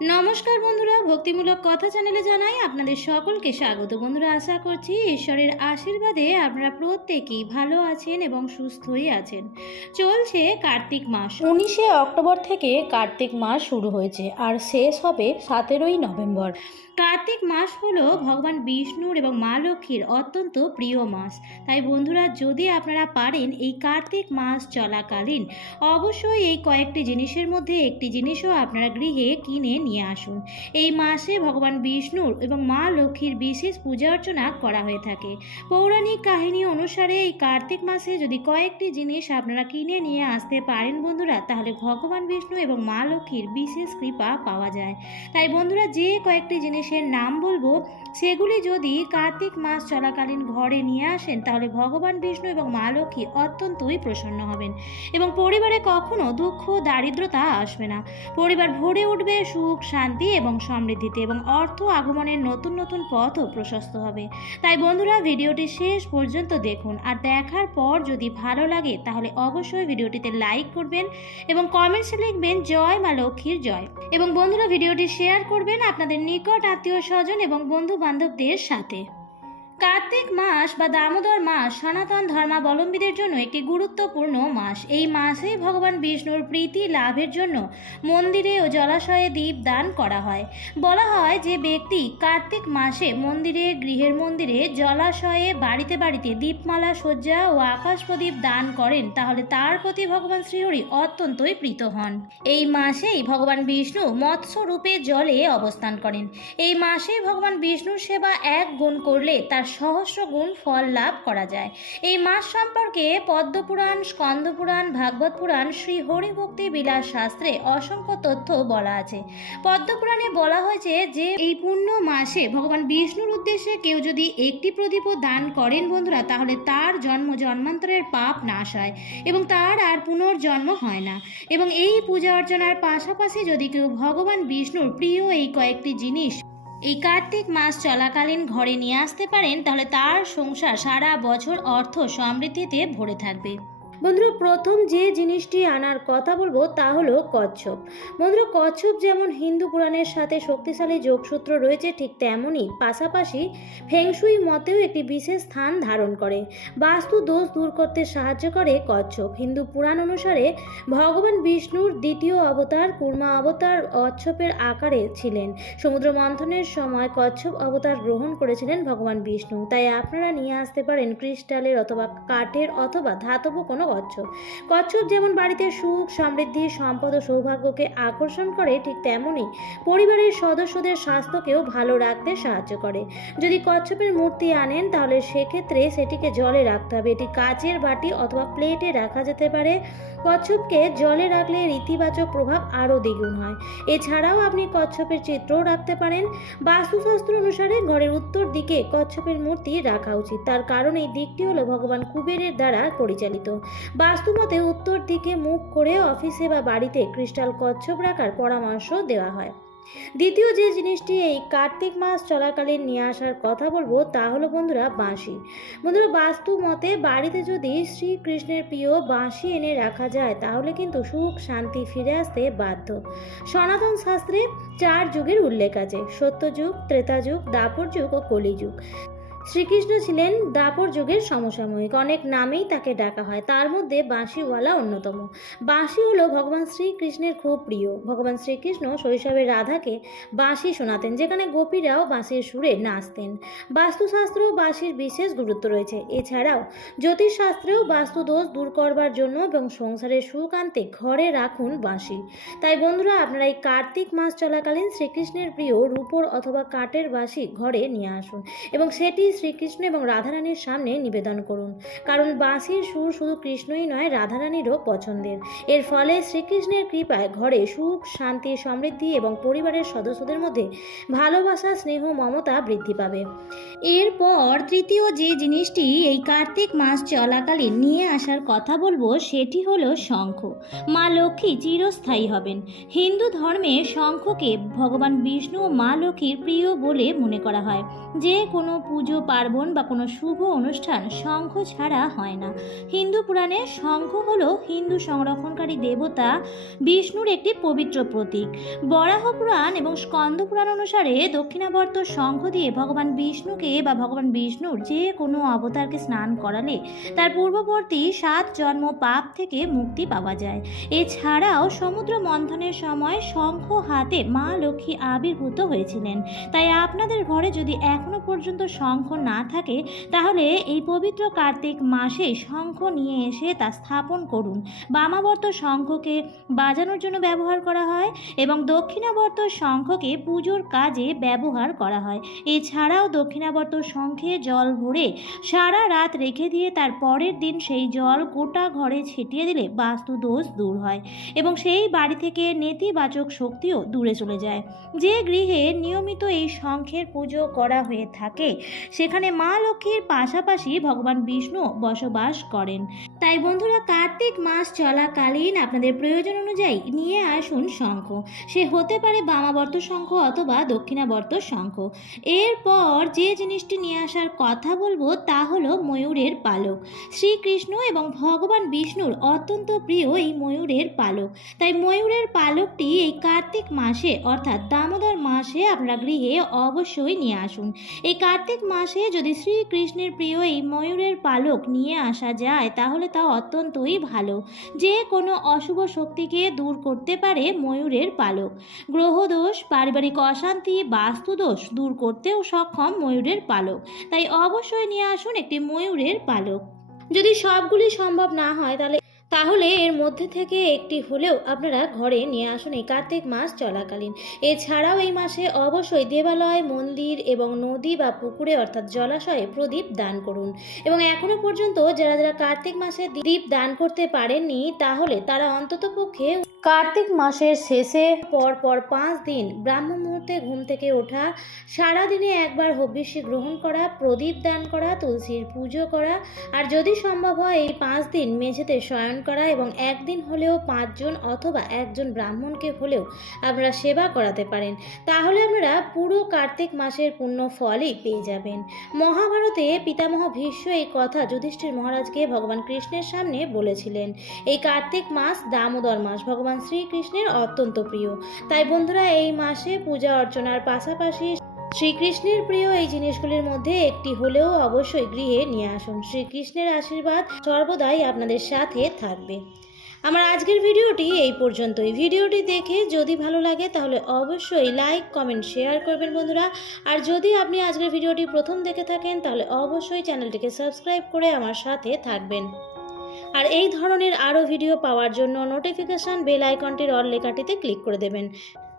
নমস্কার বন্ধুরা ভক্তিমূলক কথা চ্যানেলে জানাই আপনাদের সকলকে স্বাগত। বন্ধুরা আশা করছি ঈশ্বরের আশীর্বাদে আপনারা প্রত্যেকেই ভালো আছেন এবং সুস্থই আছেন। চলছে কার্তিক মাস। উনিশে অক্টোবর থেকে কার্তিক মাস শুরু হয়েছে আর শেষ হবে সতেরোই নভেম্বর। কার্তিক মাস হলো ভগবান বিষ্ণুর এবং মা লক্ষ্মীর অত্যন্ত প্রিয় মাস। তাই বন্ধুরা যদি আপনারা পারেন এই কার্তিক মাস চলাকালীন অবশ্যই এই কয়েকটি জিনিসের মধ্যে একটি জিনিসও আপনারা গৃহে কিনে নিয়ে আসুন। এই মাসে ভগবান বিষ্ণুর এবং মা লক্ষ্মীর বিশেষ পূজা অর্চনা করা হয়ে থাকে। পৌরাণিক কাহিনী অনুসারে এই কার্তিক মাসে যদি কয়েকটি জিনিস আপনারা কিনে নিয়ে আসতে পারেন বন্ধুরা, তাহলে ভগবান বিষ্ণু এবং মা লক্ষ্মীর বিশেষ কৃপা পাওয়া যায়। তাই বন্ধুরা, যে কয়েকটি জিনিসের নাম বলব সেগুলি যদি কার্তিক মাস চলাকালীন ঘরে নিয়ে আসেন, তাহলে ভগবান বিষ্ণু এবং মা লক্ষ্মী অত্যন্তই প্রসন্ন হবেন এবং পরিবারে কখনো দুঃখ, দারিদ্রতা আসবে না। পরিবার ভরে উঠবে, সুখ, শান্তি এবং সমৃদ্ধিতে এবং অর্থ আগমনের নতুন নতুন পথও প্রশস্ত হবে। তাই বন্ধুরা, ভিডিওটি শেষ পর্যন্ত দেখুন আর দেখার পর যদি ভালো লাগে, তাহলে অবশ্যই ভিডিওটিতে লাইক করবেন এবং কমেন্টসে লিখবেন, জয় মা লক্ষ্মীর জয় এবং বন্ধুরা, ভিডিওটি শেয়ার করবেন আপনাদের নিকট আত্মীয় স্বজন এবং বন্ধু বান্ধবদের সাথে। কার্তিক মাস বা দামোদর মাস সনাতন ধর্মাবলম্বীদের জন্য একটি গুরুত্বপূর্ণ মাস। এই মাসেই ভগবান বিষ্ণুর প্রীতি লাভের জন্য মন্দিরে ও জলাশয়ে দীপ দান করা হয়। বলা হয় যে ব্যক্তি কার্তিক মাসে মন্দিরে, গৃহের মন্দিরে, জলাশয়ে, বাড়িতে বাড়িতে দীপমালা, শয্যা ও আকাশ প্রদীপ দান করেন, তাহলে তার প্রতি ভগবান শ্রীহরি অত্যন্তই প্রীত হন। এই মাসেই ভগবান বিষ্ণু মৎস্য রূপে জলে অবস্থান করেন। এই মাসেই ভগবান বিষ্ণুর সেবা এক গুণ করলে তার সহস্র গুণ ফল লাভ করা যায়। এই মাস সম্পর্কে পদ্মপুরাণ, স্কন্দপুরাণ ভাগবত পুরাণ শ্রী হরিভক্তি বিলাস শাস্ত্রে অসংখ্য তথ্য বলা আছে। পদ্মপুরাণে বলা হয়েছে যে, এই পূর্ণ মাসে ভগবান বিষ্ণুর উদ্দেশ্যে কেউ যদি একটি প্রদীপও দান করেন বন্ধুরা, তাহলে তার জন্ম জন্মান্তরের পাপ নাশ হয় এবং তার আর পুনর্জন্ম হয় না। এবং এই পূজা অর্চনার পাশাপাশি যদি কেউ ভগবান বিষ্ণুর প্রিয় এই কয়েকটি জিনিস এই কার্তিক মাস চলাকালীন ঘরে নিয়ে আসতে পারেন, তাহলে তার সংসার সারা বছর অর্থ সমৃদ্ধিতে ভরে থাকবে। বন্ধুরা, প্রথম যে জিনিসটি আনার কথা বলব তা হলো কচ্ছপ। বন্ধুরা, কচ্ছপ যেমন হিন্দু পুরাণের সাথে শক্তিশালী যোগসূত্র রয়েছে, ঠিক তেমনই পাশাপাশি ফেংশুই মতেও একটি বিশেষ স্থান ধারণ করে। বাস্তু দোষ দূর করতে সাহায্য করে কচ্ছপ। হিন্দু পুরাণ অনুসারে ভগবান বিষ্ণুর দ্বিতীয় অবতার কুর্মা অবতার কচ্ছপের আকারে ছিলেন। সমুদ্র মন্থনের সময় কচ্ছপ অবতার গ্রহণ করেছিলেন ভগবান বিষ্ণু। তাই আপনারা নিয়ে আসতে পারেন ক্রিস্টালের অথবা কাঠের অথবা ধাতব কোনো কচ্ছপ। কচ্ছপ যেমন বাড়িতে সুখ, সমৃদ্ধি, সম্পদ ও সৌভাগ্যকে আকর্ষণ করে, ঠিক তেমনই পরিবারের সদস্যদের স্বাস্থ্যকেও ভালো রাখতে সাহায্য করে। যদি কচ্ছপের মূর্তি আনেন, তাহলে সেক্ষেত্রে সেটিকে জলে রাখতে হবে। এটি কাচের বাটি অথবা প্লেটে রাখা যেতে পারে। কচ্ছপকে জলে রাখলে ইতিবাচক প্রভাব আরও দ্বিগুণ হয়। এছাড়াও আপনি কচ্ছপের চিত্রও রাখতে পারেন। বাস্তুশাস্ত্র অনুসারে ঘরের উত্তর দিকে কচ্ছপের মূর্তি রাখা উচিত। তার কারণ এই দিকটি হলো ভগবান কুবেরের দ্বারা পরিচালিত। বাস্তুমতে উত্তর দিকে মুখ করে অফিসে বা বাড়িতে ক্রিস্টাল কচ্ছপ রাখার পরামর্শ দেওয়া হয়। দ্বিতীয় যে জিনিসটি এই কার্তিক মাস চলাকালীন নিয়ে আসার কথা বলব তা হলো বন্ধুরা বাঁশি। বন্ধুরা বাস্তু মতে বাড়িতে যদি শ্রীকৃষ্ণের প্রিয় বাঁশি এনে রাখা যায় তাহলে কিন্তু সুখ, শান্তি ফিরে আসতে বাধ্য। সনাতন শাস্ত্রে চার যুগের উল্লেখ আছে। সত্যযুগ, ত্রেতাযুগ দাপর যুগ ও কলিযুগ। শ্রীকৃষ্ণ ছিলেন দাপর যুগের সমসাময়িক। অনেক নামেই তাকে ডাকা হয়। তার মধ্যে বাঁশিওয়ালা অন্যতম। বাঁশি হলো ভগবান শ্রীকৃষ্ণের খুব প্রিয়। ভগবান শ্রীকৃষ্ণ শৈশবে রাধাকে বাঁশি শোনাতেন, যেখানে গোপীরাও বাঁশির সুরে নাচতেন। বাস্তুশাস্ত্র বাঁশির বিশেষ গুরুত্ব রয়েছে। এছাড়াও জ্যোতিষশাস্ত্রেও বাস্তু দোষ দূর করবার জন্য এবং সংসারের সুখ আনতে ঘরে রাখুন বাঁশি। তাই বন্ধুরা, আপনারা এই কার্তিক মাস চলাকালীন শ্রীকৃষ্ণের প্রিয় রূপোর অথবা কাঠের বাঁশি ঘরে নিয়ে আসুন এবং সেটি শ্রীকৃষ্ণ এবং রাধারানীর সামনে নিবেদন করুন। কারণ বাঁশির সুর শুধু কৃষ্ণই নয়, রাধারানীরও পছন্দের। এর ফলে শ্রীকৃষ্ণের কৃপায় ঘরে সুখ, শান্তি, সমৃদ্ধি এবং পরিবারের সদস্যদের মধ্যে ভালোবাসা, স্নেহ, মমতা বৃদ্ধি পাবে। এরপর তৃতীয় যে জিনিসটি এই কার্তিক মাস চলাকালীন নিয়ে আসার কথা বলব, সেটি হলো শঙ্খ। মা লক্ষ্মী চিরস্থায়ী হবেন। হিন্দু ধর্মে শঙ্খকে ভগবান বিষ্ণু ও মা লক্ষ্মীর প্রিয় বলে মনে করা হয়। যে কোনো পুজো, পার্বণ বা কোনো শুভ অনুষ্ঠান শঙ্খ ছাড়া হয় না। হিন্দু পুরাণে শঙ্খ হলো হিন্দু সংরক্ষণকারী দেবতা বিষ্ণুর একটি পবিত্র প্রতীক। বরাহ পুরাণ এবং স্কন্দ পুরাণ অনুসারে দক্ষিণাবর্ত শঙ্খ দিয়ে ভগবান বিষ্ণুকে বা ভগবান বিষ্ণুর যে কোনো অবতারকে স্নান করালে তার পূর্ববর্তী সাত জন্ম পাপ থেকে মুক্তি পাওয়া যায়। এছাড়াও সমুদ্র মন্থনের সময় শঙ্খ হাতে মা লক্ষ্মী আবির্ভূত হয়েছিলেন। তাই আপনাদের ঘরে যদি এখনও পর্যন্ত শঙ্খ না থাকে, তাহলে এই পবিত্র কার্তিক মাসে শঙ্খ নিয়ে এসে তা স্থাপন করুন। বামাবর্ত শঙ্খকে বাজানোর জন্য ব্যবহার করা হয় এবং দক্ষিণাবর্ত শঙ্খকে পুজোর কাজে ব্যবহার করা হয়। এছাড়াও দক্ষিণাবর্ত শঙ্খে জল ভরে সারা রাত রেখে দিয়ে তার পরের দিন সেই জল গোটা ঘরে ছিটিয়ে দিলে বাস্তু দোষ দূর হয় এবং সেই বাড়ি থেকে নেতিবাচক শক্তিও দূরে চলে যায়। যে গৃহে নিয়মিত এই শঙ্খের পুজো করা হয়ে থাকে, সেখানে মা লক্ষ্মীর পাশাপাশি ভগবান বিষ্ণু বসবাস করেন। তাই বন্ধুরা, কার্তিক মাস চলাকালীন আপনাদের প্রয়োজন অনুযায়ী নিয়ে আসুন শঙ্খ। সে হতে পারে বামাবর্ত শঙ্খ অথবা দক্ষিণাবর্ত শঙ্খ। এরপর যে জিনিসটি নিয়ে আসার কথা বলব তা হলো ময়ূরের পালক। শ্রীকৃষ্ণ এবং ভগবান বিষ্ণুর অত্যন্ত প্রিয় এই ময়ূরের পালক। তাই ময়ূরের পালকটি এই কার্তিক মাসে, অর্থাৎ দামোদর মাসে আপনারা গৃহে অবশ্যই নিয়ে আসুন। এই কার্তিক মাসে যদি শ্রীকৃষ্ণের প্রিয় এই ময়ূরের পালক নিয়ে আসা যায়, তাহলে তা অত্যন্তই ভালো। যে কোনো অশুভ শক্তিকে দূর করতে পারে ময়ূরের পালক। গ্রহদোষ, পারিবারিক অশান্তি, বাস্তুদোষ দূর করতেও সক্ষম ময়ূরের পালক। তাই অবশ্যই নিয়ে আসুন একটি ময়ূরের পালক। যদি সবগুলি সম্ভব না হয় তাহলে তাহলে এর মধ্যে থেকে একটি হলেও আপনারা ঘরে নিয়ে আসুন এই কার্তিক মাস চলাকালীন। এছাড়াও এই মাসে অবশ্যই দেবালয়, মন্দির এবং নদী বা পুকুরে অর্থাৎ জলাশয়ে প্রদীপ দান করুন। এবং এখনও পর্যন্ত যারা যারা কার্তিক মাসে দীপ দান করতে পারেননি, তাহলে তারা অন্ততপক্ষে কার্তিক মাসের শেষে পর পর পাঁচ দিন ব্রাহ্ম মুহূর্তে ঘুম থেকে ওঠা সারাদিনে একবার হবিষ্যি গ্রহণ করা, প্রদীপ দান করা, তুলসীর পুজো করা। আর যদি সম্ভব হয় এই পাঁচ দিন মেঝেতে শয়ন করা এবং একদিন হলেও পাঁচজন অথবা একজন ব্রাহ্মণকে হলেও আপনারা সেবা করাতে পারেন। তাহলে আপনারা পুরো কার্তিক মাসের পূর্ণ ফলই পেয়ে যাবেন। মহাভারতে পিতামহ ভীষ্ম এই কথা যুধিষ্ঠির মহারাজকে ভগবান কৃষ্ণের সামনে বলেছিলেন। এই কার্তিক মাস দামোদর মাস, ভগবান শ্রীকৃষ্ণের অত্যন্ত প্রিয়। তাই বন্ধুরা, এই মাসে পূজা অর্চনার পাশাপাশি শ্রীকৃষ্ণের প্রিয় এই জিনিসগুলির মধ্যে একটি হলেও অবশ্যই গৃহে নিয়ে আসুন। শ্রীকৃষ্ণের আশীর্বাদ সর্বদাই আপনাদের সাথে থাকবে। আমার আজকের ভিডিওটি এই পর্যন্তই। ভিডিওটি দেখে যদি ভালো লাগে তাহলে অবশ্যই লাইক, কমেন্ট, শেয়ার করবেন বন্ধুরা। আর যদি আপনি আজকের ভিডিওটি প্রথম দেখে থাকেন তাহলে অবশ্যই চ্যানেলটিকে সাবস্ক্রাইব করে আমার সাথে থাকবেন। আর এই ধরনের আরও ভিডিও পাওয়ার জন্য নোটিফিকেশান বেল আইকনটির অল লেখাটিতে ক্লিক করে দেবেন।